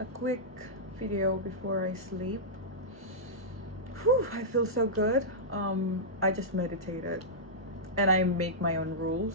a quick video before I sleep. Whew, I feel so good. I just meditated and I make my own rules.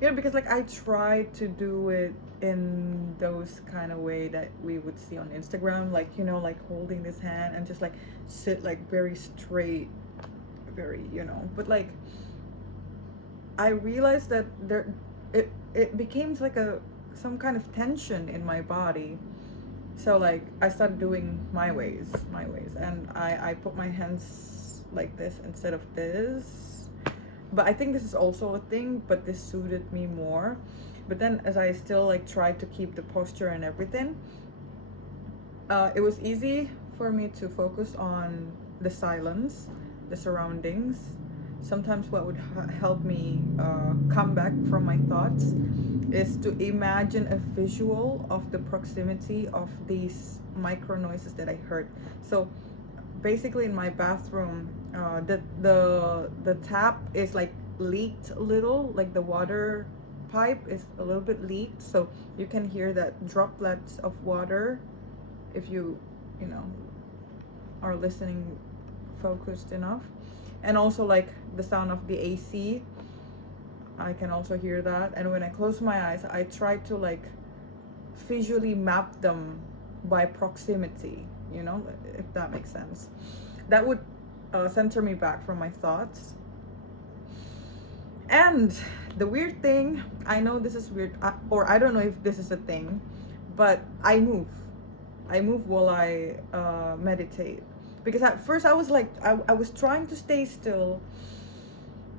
Because like I try to do it in those kind of way that we would see on Instagram, like like holding this hand and just like sit like very straight, very but like I realized that it became like a some kind of tension in my body. So like I started doing my ways, and I put my hands like this instead of this. But I think this is also a thing, but this suited me more. But then as I still like tried to keep the posture and everything, it was easy for me to focus on the silence, the surroundings. Sometimes what would help me come back from my thoughts is to imagine a visual of the proximity of these micro noises that I heard. So basically in my bathroom, the tap is like leaked a little, like the water pipe is a little bit leaked, so you can hear that droplets of water if you know are listening focused enough. And also like the sound of the AC, I can also hear that. And when I close my eyes, I try to like visually map them by proximity, if that makes sense. That would center me back from my thoughts. And the weird thing, I know this is weird, or I don't know if this is a thing, but I move while I meditate. Because at first I was like, I was trying to stay still,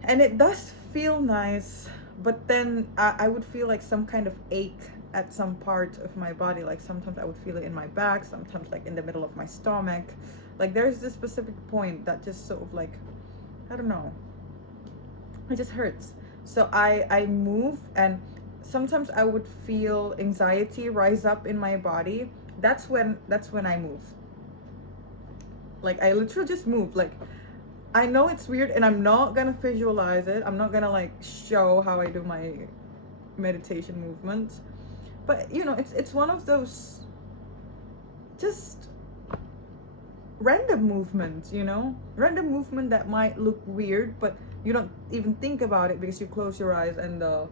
and it does feel nice, but then I would feel like some kind of ache at some part of my body. Like sometimes I would feel it in my back, sometimes like in the middle of my stomach. Like there's this specific point that just sort of like, I don't know, it just hurts. So I move, and sometimes I would feel anxiety rise up in my body. That's when I move. Like I literally just move. Like I know it's weird, and I'm not gonna visualize it. I'm not gonna like show how I do my meditation movements. But it's one of those just random movements, random movement that might look weird, but you don't even think about it because you close your eyes and the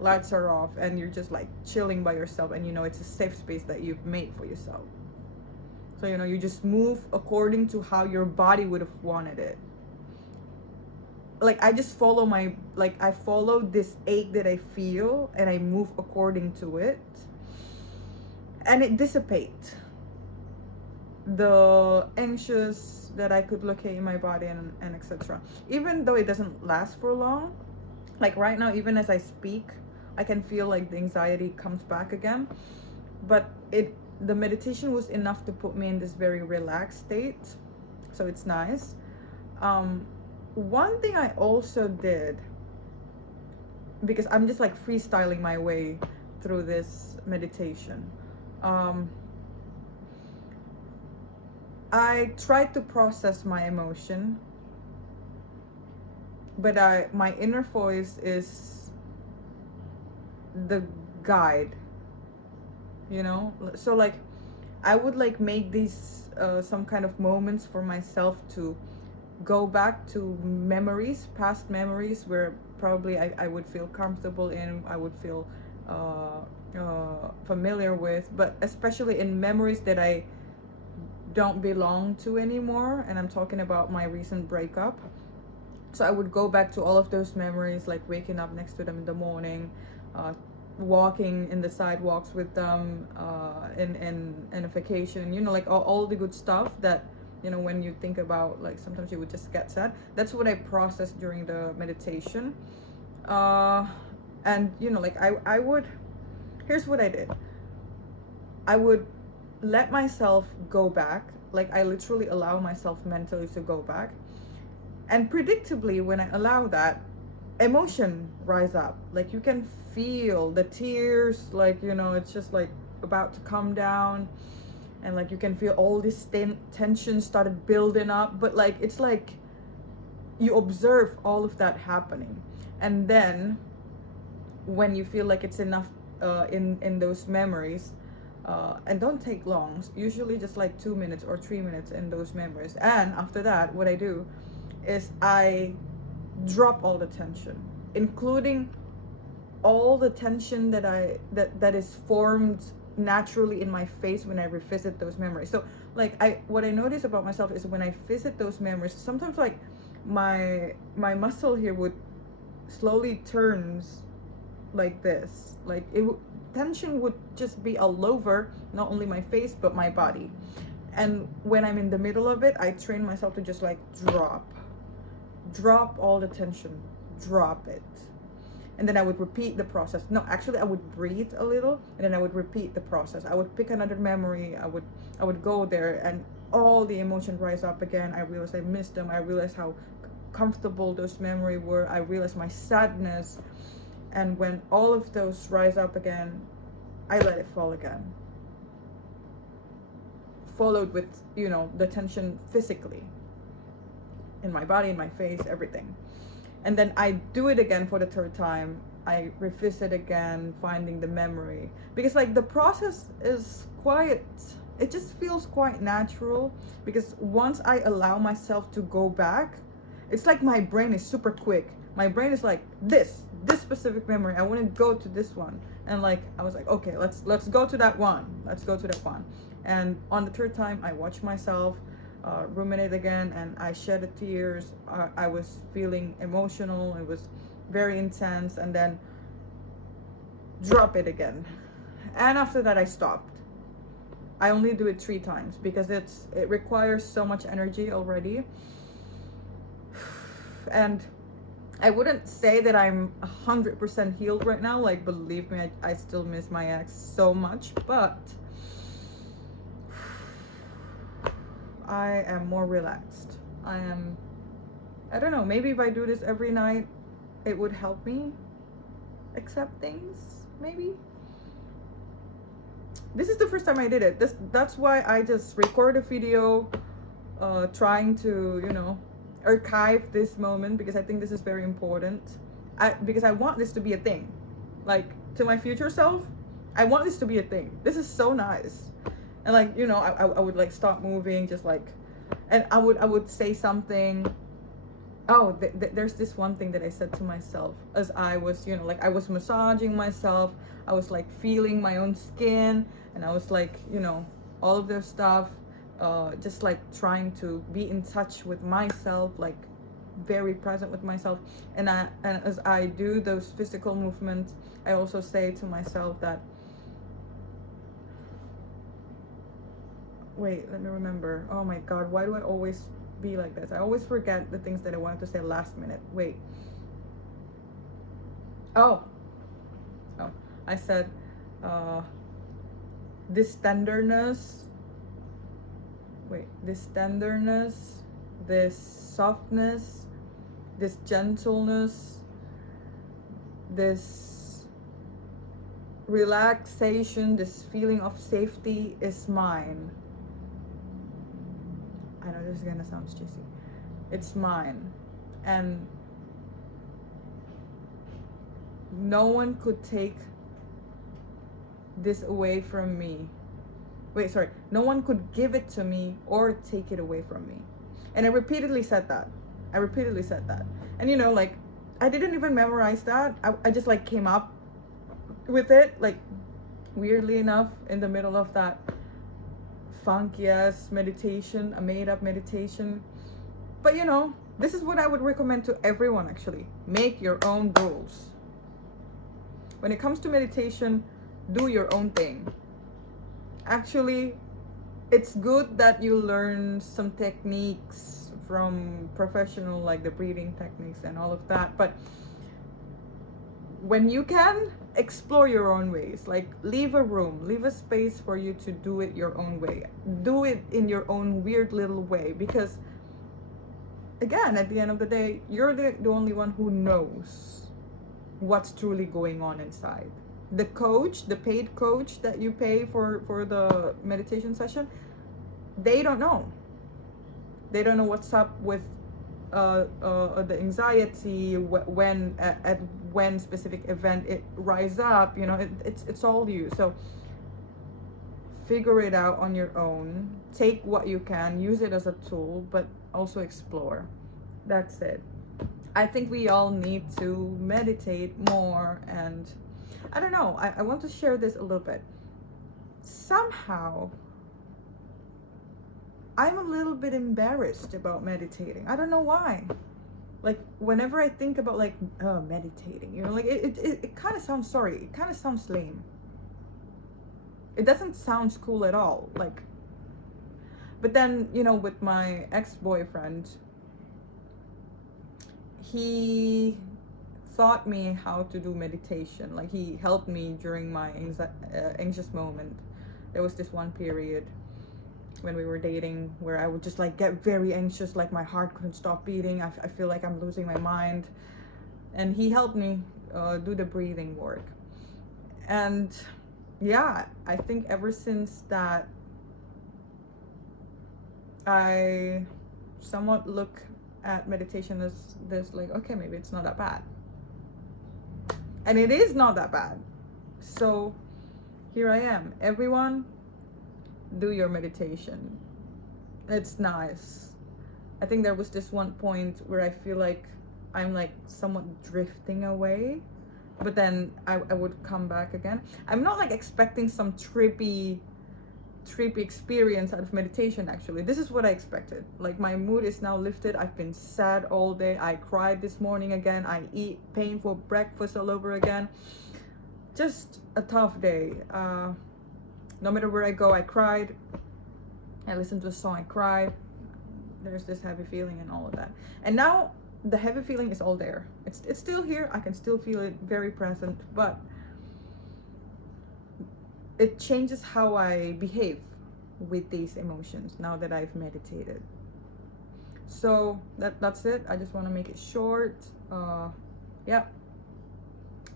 lights are off and you're just like chilling by yourself, and it's a safe space that you've made for yourself. So you just move according to how your body would have wanted it. Like I just follow I follow this ache that I feel, and I move according to it, and it dissipates the anxious that I could locate in my body, and etc. Even though it doesn't last for long, like right now, even as I speak, I can feel like the anxiety comes back again. But the meditation was enough to put me in this very relaxed state, so it's nice. One thing I also did, because I'm just like freestyling my way through this meditation, I tried to process my emotion, but my inner voice is the guide, so like I would like make these some kind of moments for myself to go back to past memories where probably I would feel comfortable in, I would feel familiar with, but especially in memories that I don't belong to anymore. And I'm talking about my recent breakup. So I would go back to all of those memories, like waking up next to them in the morning, walking in the sidewalks with them, in a vacation, like all the good stuff that when you think about, like sometimes you would just get sad. That's what I processed during the meditation. And like I would, here's what I did. I would let myself go back. Like I literally allow myself mentally to go back, and predictably when I allow that, emotion rise up. Like you can feel the tears, like it's just like about to come down, and like you can feel all this tension started building up. But like it's like you observe all of that happening, and then when you feel like it's enough in those memories, and don't take long, usually just like 2 minutes or 3 minutes in those memories. And after that, what I do is I drop all the tension, including all the tension that is formed naturally in my face when I revisit those memories. So like what I notice about myself is when I visit those memories, sometimes like my muscle here would slowly turns like this, like tension would just be all over, not only my face but my body. And when I'm in the middle of it, I train myself to just like drop all the tension, drop it. And then I would repeat the process. No, actually I would breathe a little and then I would repeat the process. I would pick another memory, I would go there, and all the emotion rise up again. I realized I missed them. I realized how comfortable those memories were. I realized my sadness. And when all of those rise up again, I let it fall again, followed with, you know, the tension physically in my body, in my face, everything. And then I do it again for the third time. I revisit again, finding the memory, because like the process is quite, it just feels quite natural, because once I allow myself to go back, it's like my brain is super quick. My brain is like, this specific memory, I want to go to this one. And like I was like, okay, let's go to that one, and on the third time I watch myself ruminate again, and I shed the tears. I was feeling emotional, it was very intense, and then drop it again. And after that I stopped. I only do it 3 times because it requires so much energy already. And I wouldn't say that I'm 100% healed right now. Like, believe me, I still miss my ex so much, but I am more relaxed. I don't know, maybe if I do this every night, it would help me accept things, maybe. This is the first time I did it. That's why I just record a video, trying to, you know, archive this moment, because I think this is very important. Because I want this to be a thing. Like, to my future self, I want this to be a thing. This is so nice. And like, you know, I would like stop moving, just like, and I would say something. Oh, there's this one thing that I said to myself as I was, you know, like I was massaging myself. I was like feeling my own skin, and I was like, you know, all of this stuff, just like trying to be in touch with myself, like very present with myself. And as I do those physical movements, I also say to myself that, wait, let me remember. Oh my God, why do I always be like this? I always forget the things that I wanted to say last minute. Wait. Oh, I said, this tenderness, this softness, this gentleness, this relaxation, this feeling of safety is mine. I know this is gonna sound cheesy. It's mine. And no one could take this away from me. No one could give it to me or take it away from me. And I repeatedly said that. And you know, like, I didn't even memorize that. I just like came up with it, like, weirdly enough, in the middle of that funky ass meditation, a made up meditation. But you know, this is what I would recommend to everyone actually. Make your own rules. When it comes to meditation, do your own thing. Actually, it's good that you learn some techniques from professional, like the breathing techniques and all of that, but when you can, explore your own ways. Like, leave a room, leave a space for you to do it your own way. Do it in your own weird little way, because again, at the end of the day, you're the only one who knows what's truly going on inside. The coach, the paid coach that you pay for the meditation session, they don't know what's up with the anxiety, when at when specific event it rise up, you know, it's all you. So figure it out on your own, take what you can, use it as a tool, but also explore. That's it. I think we all need to meditate more. And I don't know, I want to share this a little bit. Somehow I'm a little bit embarrassed about meditating. I don't know why. Like whenever I think about like meditating, you know, like it kind of sounds, sorry, it kind of sounds lame. It doesn't sound cool at all. Like, but then, you know, with my ex-boyfriend, he taught me how to do meditation. Like he helped me during my anxious moment. There was this one period when we were dating where I would just like get very anxious, like my heart couldn't stop beating. I feel like I'm losing my mind. And he helped me do the breathing work. And yeah, I think ever since that, I somewhat look at meditation as this, like, okay, maybe it's not that bad. And it is not that bad. So here I am. Everyone, do your meditation. It's nice. I think there was this one point where I feel like I'm like somewhat drifting away, but then I would come back again. I'm not like expecting some trippy experience out of meditation. Actually, this is what I expected. Like my mood is now lifted. I've been sad all day. I cried this morning again. I eat painful breakfast all over again. Just a tough day. No matter where I go, I cried. I listened to a song, I cried. There's this heavy feeling and all of that. And now the heavy feeling is all there. It's still here. I can still feel it, very present, but it changes how I behave with these emotions now that I've meditated. So that's it. I just want to make it short. Yeah.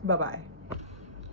Bye-bye.